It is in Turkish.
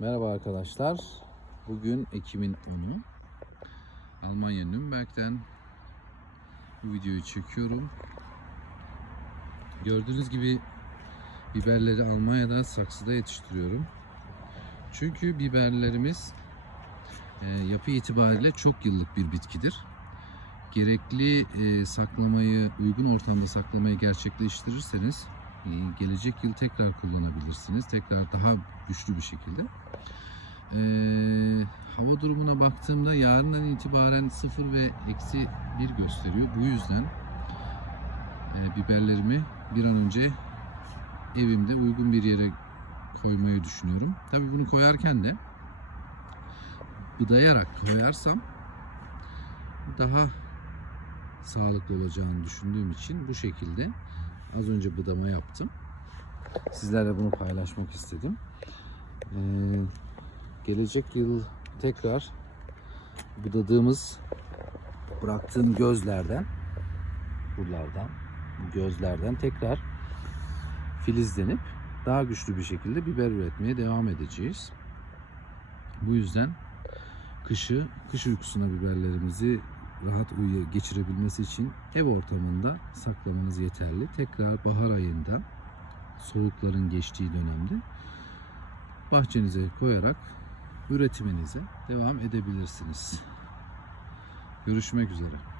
Merhaba arkadaşlar. Bugün Ekim'in 10'u. Almanya Nürnberg'den bu videoyu çekiyorum. Gördüğünüz gibi biberleri Almanya'da saksıda yetiştiriyorum. Çünkü biberlerimiz e, yapı itibariyle çok yıllık bir bitkidir. Gerekli e, saklamayı, uygun ortamda saklamayı gerçekleştirirseniz gelecek yıl tekrar kullanabilirsiniz. Tekrar daha güçlü bir şekilde. E, hava durumuna baktığımda yarından itibaren 0 ve eksi 1 gösteriyor. Bu yüzden e, biberlerimi bir an önce evimde uygun bir yere koymayı düşünüyorum. Tabii bunu koyarken de budayarak koyarsam daha sağlıklı olacağını düşündüğüm için bu şekilde az önce budama yaptım. Sizlerle bunu paylaşmak istedim. Ee, gelecek yıl tekrar budadığımız bıraktığım gözlerden buralardan bu gözlerden tekrar filizlenip daha güçlü bir şekilde biber üretmeye devam edeceğiz. Bu yüzden kışı, kış uykusuna biberlerimizi rahat uyuya geçirebilmesi için ev ortamında saklamanız yeterli. Tekrar bahar ayında soğukların geçtiği dönemde bahçenize koyarak üretiminize devam edebilirsiniz. Görüşmek üzere.